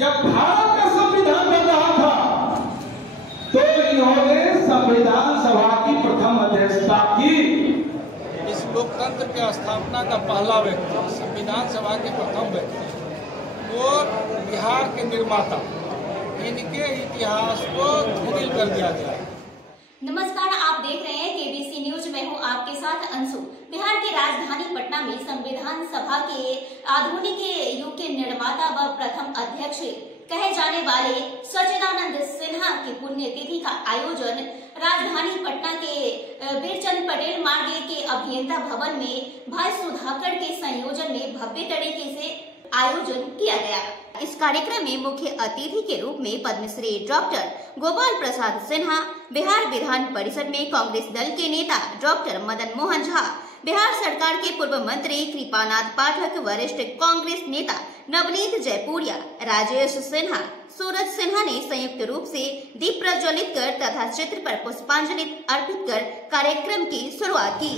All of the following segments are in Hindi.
जब भारत का संविधान बन रहा था तो इन्होंने संविधान सभा की प्रथम अध्यक्षता की। इस लोकतंत्र के स्थापना का पहला व्यक्ति, संविधान सभा के प्रथम व्यक्ति, वो बिहार के निर्माता, इनके इतिहास को धूमिल कर दिया गया। नमस्कार, आप देख रहे हैं केबीसी न्यूज। मैं हूं आपके साथ अंशु। बिहार की राजधानी पटना में संविधान सभा के आधुनिक युग के निर्माता व प्रथम अध्यक्ष कहे जाने वाले सच्चिदानंद सिन्हा की पुण्यतिथि का आयोजन राजधानी पटना के वीरचंद पटेल मार्ग के अभियंता भवन में भाई सुधाकर के संयोजन में भव्य तरीके से आयोजन किया गया। इस कार्यक्रम में मुख्य अतिथि के रूप में पद्मश्री डॉक्टर गोपाल प्रसाद सिन्हा, बिहार विधान परिषद में कांग्रेस दल के नेता डॉक्टर मदन मोहन झा, बिहार सरकार के पूर्व मंत्री कृपानाथ पाठक, वरिष्ठ कांग्रेस नेता नवनीत जयपुरिया, राजेश सिन्हा, सूरज सिन्हा ने संयुक्त रूप से दीप प्रज्वलित कर तथा चित्र पर पुष्पांजलि अर्पित कर कार्यक्रम की शुरुआत की।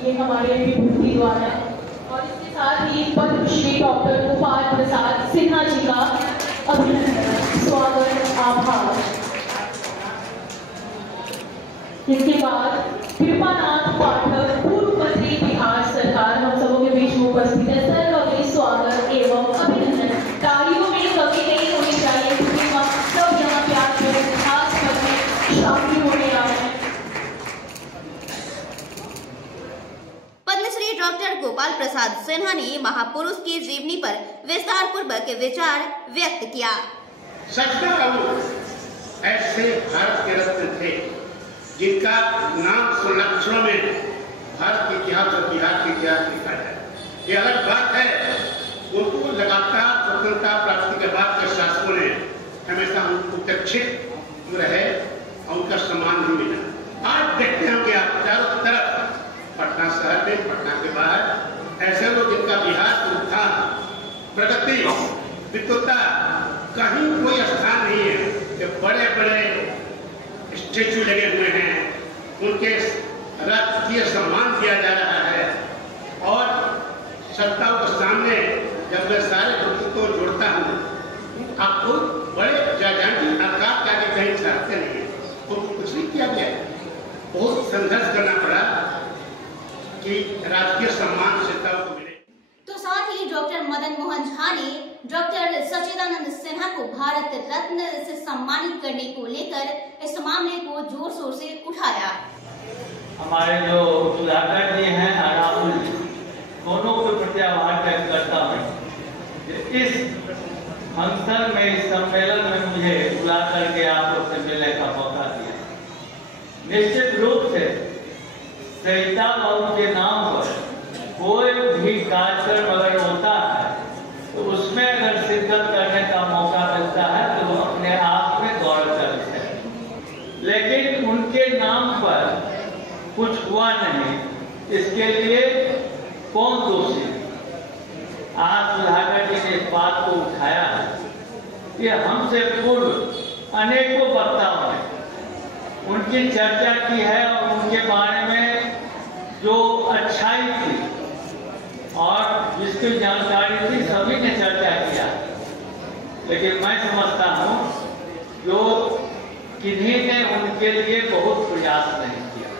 ये हमारे विभूति द्वारा और इसके साथ ही पद्मश्री डॉक्टर गोपाल प्रसाद सिन्हा जी का अभिनंदन, स्वागत, आभार। इसके बाद कृपानाथ पाठक, पूर्व मंत्री बिहार सरकार, हम सबों के बीच में उपस्थित है। सर का भी स्वागत एवं अभिनंदन। तालियों में कमी नहीं होनी चाहिए क्योंकि सब यहाँ पे आपके खास पद में शामिल होने आए हैं। पद्मश्री डॉक्टर गोपाल प्रसाद सिन्हा ने महापुरुष की जीवनी पर विस्तार पूर्वक विचार व्यक्त किया। सचना ऐसे भारत के रत्न थे जिनका नाम संरक्षण में भारत के इतिहास और बिहार के इतिहास लिखा है। ये अलग बात है, उनको लगातार स्वतंत्रता प्राप्ति के बाद के शासकों ने हमेशा उनको उपेक्षित रहे और उनका सम्मान भी मिला। आज देखते हैं कि आप चारों तरफ पटना शहर में, पटना के बाहर ऐसे लोग जिनका बिहार के उत्थान, प्रगति, विद्वता कहीं कोई स्थान नहीं है कि बड़े बड़े स्टैचू लगे हुए हैं, उनके राजकीय सम्मान किया जा रहा है। और सत्ताओं के सामने जब मैं सारे लोगों को जोड़ता हूँ, आपको बड़े जायजांटी आकार के आगे कहीं चाहते नहीं है, तो कुछ नहीं किया गया। बहुत संघर्ष करना पड़ा कि राजकीय सम्मान सत्ताओं को मिले। तो साथ ही डॉक्टर मदन मोहन झा ने डॉक्टर सच्चिदानंद सिन्हा को भारत रत्न से सम्मानित करने को लेकर इस मामले को जोर शोर से उठाया। हमारे जो सुधाकर जी हैं, राहुल, दोनों के प्रति आभार व्यक्त करता हूँ। इस फंक्शन में, इस सम्मेलन में मुझे बुला करके आप लोग से मिलने का मौका दिया। निश्चित रूप से सरिता बाबू के नाम पर कोई भी कार्यक्रम अगर होता है तो उसमें अगर शिरकत करने का मौका मिलता है तो अपने आप में गौरव का विषय है। लेकिन उनके नाम पर कुछ हुआ नहीं, इसके लिए कौन दोषी? आज सुधाकर जी ने इस बात को उठाया है कि हमसे पूर्व अनेकों वक्ताओं ने उनकी चर्चा की है और उनके बारे में जो अच्छाई थी और जिसकी जानकारी थी सभी ने चर्चा किया। लेकिन मैं समझता हूँ जो किन्हीं ने उनके लिए बहुत प्रयास नहीं किया।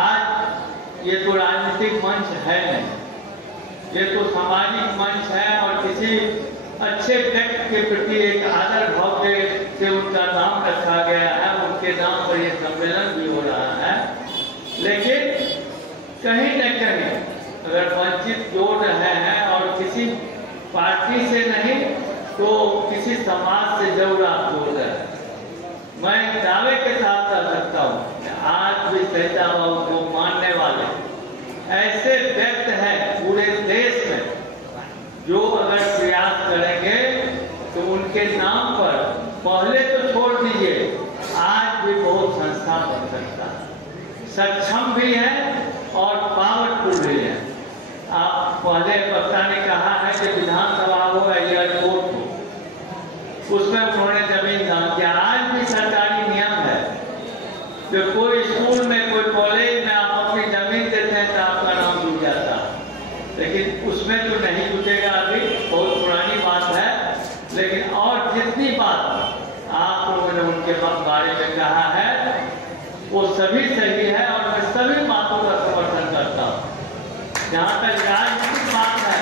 आज ये तो राजनीतिक मंच है नहीं, ये तो सामाजिक मंच है और किसी अच्छे व्यक्ति के प्रति एक आदर भाव से उनका नाम रखा गया है, उनके नाम पर यह सम्मेलन भी हो रहा है। लेकिन कहीं न कहीं अगर वंचित जोड़ रहे हैं और किसी पार्टी से नहीं तो किसी समाज से जरूर आप जोड़ रहे हैं। मैं दावे के साथ कह सकता हूँ कि आज भी सरिता बाबू को मानने वाले ऐसे व्यक्ति हैं पूरे देश में जो अगर प्रयास करेंगे तो उनके नाम पर पहले तो छोड़ दीजिए, आज भी बहुत संस्था बन सकता है, सक्षम भी है और पावरफुल भी है। सभी सही है और मैं सभी बातों का समर्थन करता हूँ। जहाँ तक राजनीतिक बात है,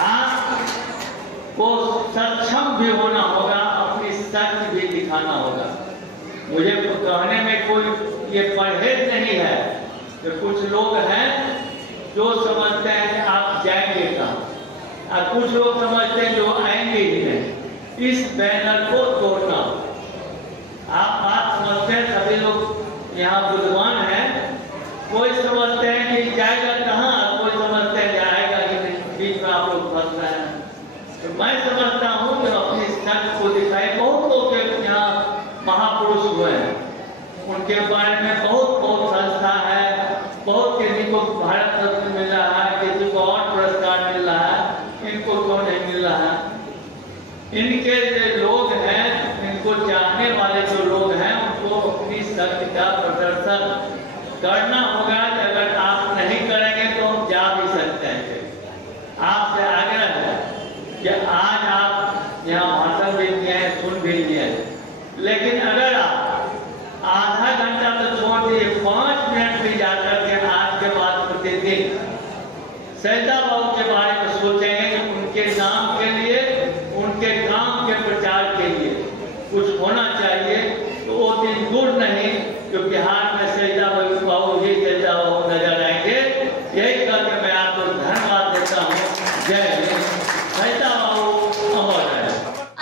आपको सक्षम भी होना होगा, अपनी शक्ति भी दिखाना होगा। मुझे कहने में कोई ये परहेज नहीं है कि कुछ लोग हैं जो समझते हैं कि आप जाएंगे कहाँ, और कुछ लोग समझते हैं जो आएंगे ही नहीं। इस बैनर को तोड़ना, आप बात समझते हैं, सभी लोग यहाँ बुद्धिमान हैं। कोई समझते हैं कि जाएगा कहाँ, कोई समझते हैं जाएगा कि नहीं, बीच में आप लोग फंस रहे हैं। तो मैं समझता हूँ कि अपनी शक्ति को दिखाए। बहुत लोग यहाँ महापुरुष हुए हैं, उनके बारे में बहुत संस्था है, बहुत किसी को भारत रत्न मिल रहा है, किसी को और पुरस्कार मिल रहा है, इनको क्यों नहीं मिल रहा है? इनके जो लोग हैं, इनको चाहने वाले जो लोग हैं, उनको अपनी शक्ति का प्रदर्शन करना होगा। अगर आप नहीं करेंगे तो हम जा भी सकते हैं। आपसे आग्रह है कि आज आप यहाँ भाषण भी दिए हैं, सुन भी लिए हैं, लेकिन अगर आप आधा घंटा तो छोड़ दिए, 5 मिनट भी जाकर के आज के बाद प्रतिदिन सैदा बाबू के बारे में सोचेंगे कि उनके नाम के लिए, उनके काम के प्रचार के लिए कुछ होना चाहिए, तो वो दिन दूर नहीं जो बिहार में सैदा बाबू ही सैदा बाबू नजर आएंगे। यही करके मैं आपको धन्यवाद देता हूँ। जय हिंद। सैदा बाबू अमर है।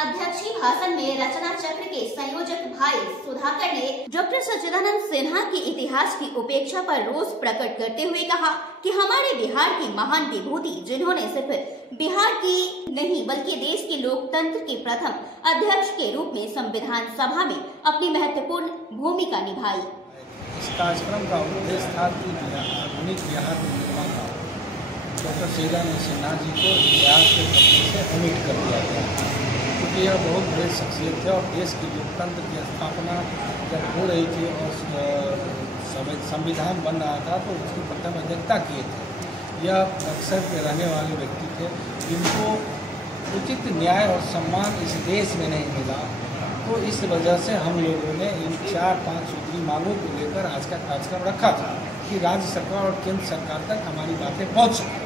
अध्यक्षीय भाषण में रचना चक्र के संयोजक भाई सुधाकर ने डॉक्टर सच्चिदानंद सिन्हा के इतिहास की उपेक्षा पर रोष प्रकट करते हुए कहा कि हमारे बिहार की महान विभूति, जिन्होंने सिर्फ बिहार की नहीं बल्कि देश के लोकतंत्र के प्रथम अध्यक्ष के रूप में संविधान सभा में अपनी महत्वपूर्ण भूमिका निभाई। इस कार्यक्रम का उद्देश्य था कि आधुनिक बिहार के निर्माता डॉक्टर सच्चिदानंद सिन्हा जी को इतिहास के पन्ने से ओमिट कर दिया गया, क्योंकि यह बहुत बड़ी शख्सियत थे और देश की लोकतंत्र की स्थापना जब हो रही थी और संविधान बन रहा था तो उसकी प्रथम अध्यक्षता किए थे। यह अक्सर के रहने वाले व्यक्ति थे जिनको उचित न्याय और सम्मान इस देश में नहीं मिला, तो इस वजह से हम लोगों ने इन 4-5 सूत्री मांगों को लेकर आज का कार्यक्रम रखा था कि राज्य सरकार और केंद्र सरकार तक हमारी बातें पहुँच सकें।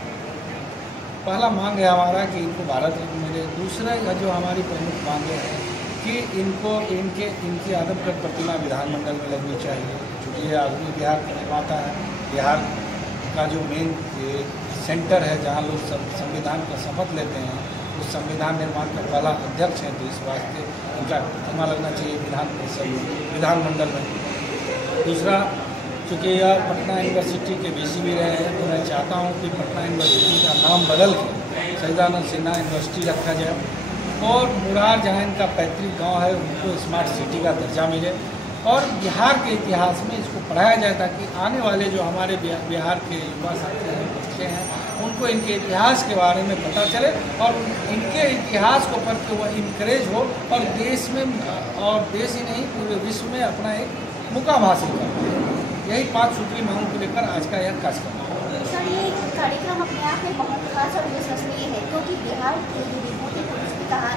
पहला मांग है हमारा कि इनको भारत रत्न मिले। दूसरा जो हमारी प्रमुख मांगे हैं कि इनको इनकी आदमकद प्रतिमा विधानमंडल में लगनी चाहिए, क्योंकि ये आधुनिक बिहार का निर्माता है। बिहार का जो मेन सेंटर है जहाँ लोग संविधान का शपथ लेते हैं, उस संविधान निर्माण का पहला अध्यक्ष है, तो इस वास्ते उनका प्रतिमा लगना चाहिए विधानमंडल में। दूसरा, चूँकि यह पटना यूनिवर्सिटी के VC भी रहे हैं, तो मैं चाहता हूँ कि पटना यूनिवर्सिटी का नाम बदल के सच्चिदानंद सिन्हा यूनिवर्सिटी रखा जाए और मुरार जहाँ इनका पैतृक गांव है उनको स्मार्ट सिटी का दर्जा मिले और बिहार के इतिहास में इसको पढ़ाया जाए, ताकि आने वाले जो हमारे बिहार के युवा साथी हैं, बच्चे हैं, उनको इनके इतिहास के बारे में पता चले और इनके इतिहास को पढ़ के वह इनकरेज हो और देश में और देश ही नहीं पूरे विश्व में अपना एक मुकाम हासिल कर। यही 5 सूत्री मांगों को लेकर आज का यह कार्यक्रम है। सर, ये कार्यक्रम अपने आप में बहुत खास और विश्वसनीय है, क्योंकि बिहार के विभूति पुरुष भी कहा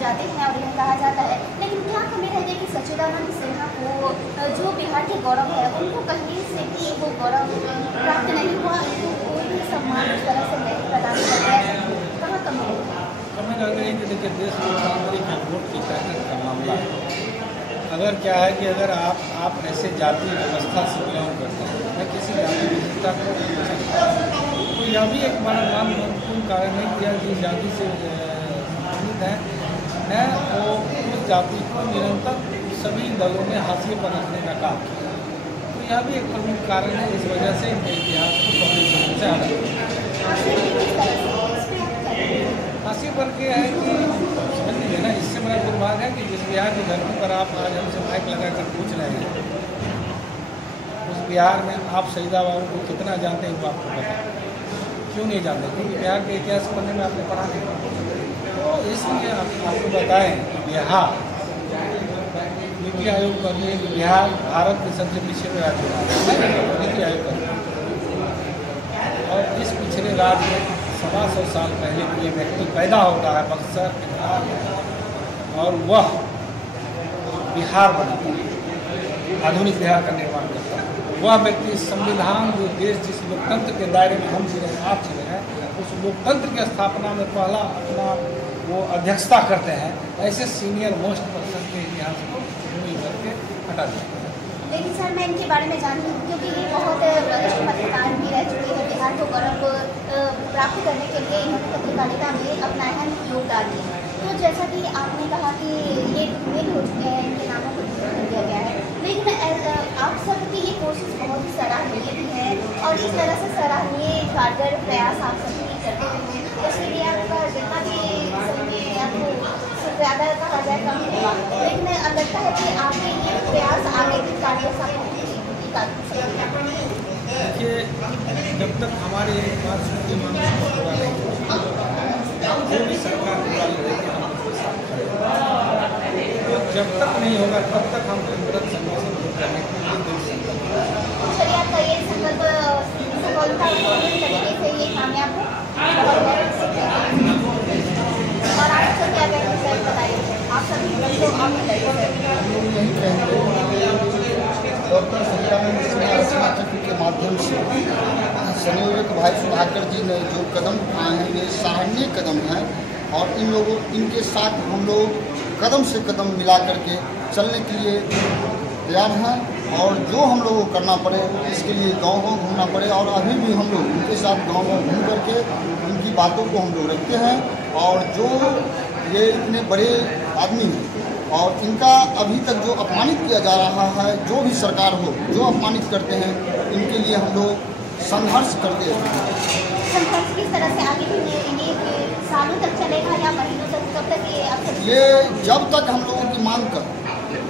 जाते हैं और यह कहा जाता है, लेकिन क्या कमी रह गई कि सच्चिदानंद सिन्हा को जो बिहार के गौरव है उनको कहीं से भी वो गौरव प्राप्त नहीं हुआ, उनको कोई भी सम्मान इस तरह से नहीं प्रदान कर रहा है, कहाँ कमी रही? कमी रह गई कि देखिए देश लोकतांत्रिक है, वोट की ताकत का मामला है। अगर क्या है कि अगर आप ऐसे जातीय व्यवस्था से बिलोंग करते हैं, मैं किसी जाति विविधता को तो यह भी एक बड़ा महत्वपूर्ण कारण है कि जिस जाति से संबंधित है वो उस जाति को निरंतर सभी दलों ने हाशिए पर रखने का काम किया, तो यह भी एक प्रमुख कारण है। इस वजह से इनके इतिहास को पब्लिक से हाशिए पर क्या है कि समझ लीजिए ना, इससे बड़ा दुर्भाग्य है कि जिस बिहार की धरती पर आप आज हमसे माइक लगाकर पूछ रहे हैं, उस बिहार में आप सैदा बाबू को कितना जानते हैं वो आपको पता क्यों नहीं जानते? क्योंकि बिहार के इतिहास पढ़ने में आपने पढ़ा नहीं। तो इसलिए आपको बताएं कि बिहार नीति आयोग कर लिए कि बिहार भारत के सबसे पिछड़े राज्य नीति आयोग कर, और इस पिछड़े राज्य में 100 साल पहले कोई व्यक्ति पैदा होता है बक्सर बिहार, और वह बिहार बनाता है। आधुनिक बिहार का निर्माण करता है। वह व्यक्ति संविधान, जो देश जिस लोकतंत्र के दायरे में हम जी रहे हैं, आप जी रहे हैं, उस लोकतंत्र की स्थापना में पहला अपना वो अध्यक्षता करते हैं, ऐसे सीनियर मोस्ट पर्सन के यहाँ से रिमूव करके हटा दिया। लेकिन सर मैं इनके बारे में जानती हूँ क्योंकि ये बहुत वरिष्ठ पत्रकार भी रह चुके हैं। बिहार को गौरव प्राप्त करने के लिए इन्होंने पत्रकारिता में अपना अहम योगदान दिया। तो जैसा कि आपने कहा कि ये फेल हो चुके हैं, इनके नामों को कर दिया गया है, लेकिन आप सबकी ये कोशिश बहुत ही सराहनीय भी है और इस तरह से सराहनीय कारगर प्रयास आप सभी करते हैं, उसके लिए आपका जितना भी समय आपको ज़्यादा कहा जाए कम होगा, लेकिन लगता है कि आपके ये प्रयास आगे की कार्य देखिए, जब तक हमारे राष्ट्रीय मांगों को पूरा नहीं होगा, जो भी सरकार पूरा करेगी हम उसके साथ खड़े हैं। तो जब तक नहीं होगा तब तक हम मदद संगठन को करने के लिए दृढ़ संकल्प हैं। चलिए, आपका ये संकल्प सफलतापूर्ण तरीके से ये कामयाब हो और आप सब क्या कहेंगे सर, बताइए आप सभी डॉक्टर सत्यानंद सिन्हा के माध्यम से संयोजक भाई सुधाकर जी ने जो कदम उठाए हैं ये सराहनीय कदम है और इनके साथ हम लोग कदम से कदम मिला करके चलने के लिए तैयार हैं और जो हम लोगों को करना पड़े इसके लिए गाँव घूमना पड़े और अभी भी हम लोग उनके साथ गाँव घूम करके उनकी बातों को हम लोग रखते हैं। और जो ये इतने बड़े आदमी हैं और इनका अभी तक जो अपमानित किया जा रहा है, जो भी सरकार हो जो अपमानित करते हैं, इनके लिए हम लोग संघर्ष करते हैं। संघर्ष किस तरह से आगे बढ़ेंगे? सालों तक चलेगा या महीनों तक? कब तक ये जब तक हम लोगों की मांग का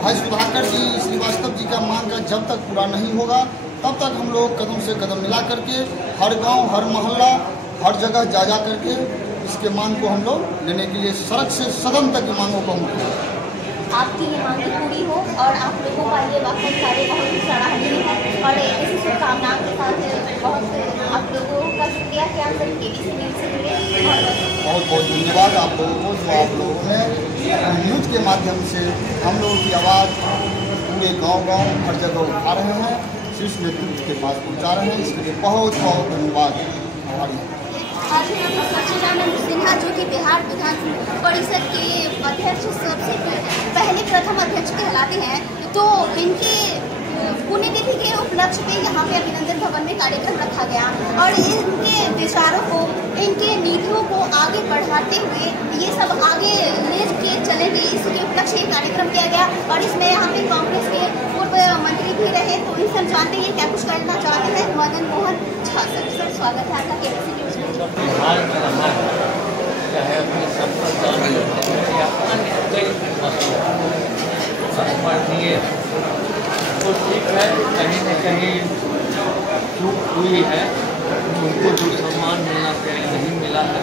भाई सुधाकर जी श्रीवास्तव जी का मांग का जब तक पूरा नहीं होगा तब तक हम लोग कदम से कदम मिला करके हर गांव, हर मोहल्ला, हर जगह जा करके इसके मांग को हम लोग लेने के लिए सड़क से सदन तक की मांगों को हम आपकी ये मांग पूरी हो और आप लोगों का ये वाकई कार्य बहुत ही सराहनीय है और इसी शुभकामनाओं के साथ बहुत आप लोगों का शुक्रिया कि आप सभी केबीसी न्यूज़ से जुड़े। बहुत बहुत धन्यवाद आप लोगों को, जो आप लोगों ने न्यूज़ के माध्यम से हम लोगों की आवाज़ पूरे गांव हर जगह उठा रहे हैं, शीर्ष नेतृत्व के पास पहुंचा रहे हैं, इसके लिए बहुत बहुत धन्यवाद। आज सच्चिदानंद सिन्हा जो कि बिहार विधान परिषद के अध्यक्ष सबसे पहले प्रथम अध्यक्ष कहलाते हैं, तो इनके पुण्यतिथि के उपलक्ष्य में यहाँ पे अभिनंदन भवन में कार्यक्रम रखा गया और इनके विचारों को, इनके नीतियों को आगे बढ़ाते हुए ये सब आगे ले के चलेंगे, इसके उपलक्ष्य में कार्यक्रम किया गया। और इसमें यहाँ पे कांग्रेस के पूर्व मंत्री भी रहे, तो इन सब जानते हैं क्या कुछ करना चाहते हैं। मदन मोहन झा सर, स्वागत है आपका केबीसी न्यूज़ में। बिहार में रहा चाहे अपनी सफलता या अन्य कई मसले तो ठीक है, कहीं न कहीं चूक हुई है, उनको जो सम्मान मिलना चाहिए नहीं मिला है।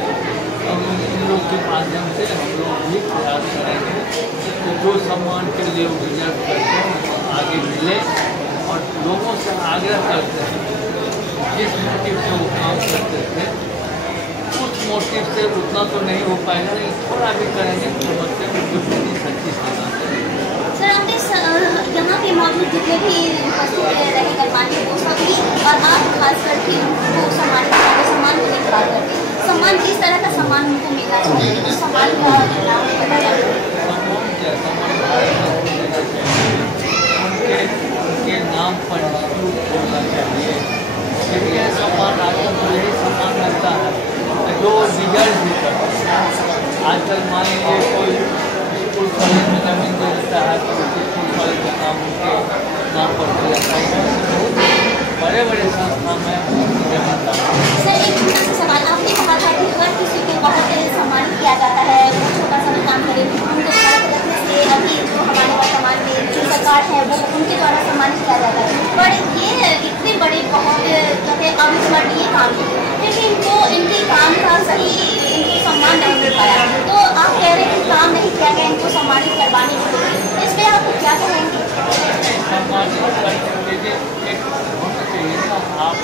और इन लोग के माध्यम से हम लोग भी प्रयास करेंगे कि जो सम्मान के लिए वो डिजर्व करते हैं वो आगे मिले और लोगों से आग्रह करते हैं जिस मोटिव से वो काम करते थे उस मोटिव से उतना तो नहीं हो पाएगा, लेकिन थोड़ा भी करेंगे तो बच्चे उनको पूरी सच्ची सजा देंगे। सर, आपने यहाँ पे मौजूद जितने भी उपस्थित रहे गणमान्य वो सभी और आप खास करके उनको सम्मान देने की बात करते हैं, सम्मान किस तरह का सम्मान उनको मिलना चाहिए? सम्मान उनके नाम पर बोलना चाहिए, क्योंकि सम्मान आजकल तो यही सम्मान लगता है जो रिजल्ट भी करता है। आजकल मान लीजिए कोई स्कूल कॉलेज में जमीन दे देता है तो स्कूल कॉलेज का नाम उनके नाम पर दिया जाता है। बड़े बड़े संस्था में जमीन का सर, एक सवाल, आपने कहा था कि हर किसी को बहुत सम्मानित किया जाता है, वो छोटा सा भी काम करे उनको भारत रत्न से अभी जो हमारे वर्तमान में जो सरकार है वो उनके द्वारा सम्मानित किया जाता है। पर ये इतने बड़े बहुत अविस्मरणीय काम है, लेकिन इनको इनके काम का सही इनको सम्मान नहीं मिल पाया। तो आप कह रहे हैं कि काम नहीं किया गया, इनको सम्मानित करवाने के लिए, इस पर आप क्या कहेंगे? सम्मानित करने के लिए एक होना चाहिए ना, आप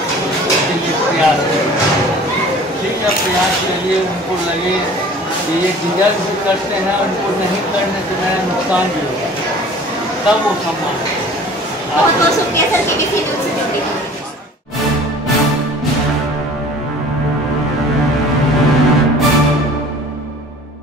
प्रयास करें, ठीक है, प्रयास के लिए उनको लगे कि ये डिजर्व भी करते हैं, उनको नहीं करने से मेरा नुकसान भी होगा, तब वो सम्मान। बहुत बहुत शुक्रिया सर केबीसी न्यूज़ से जुड़ने के लिए।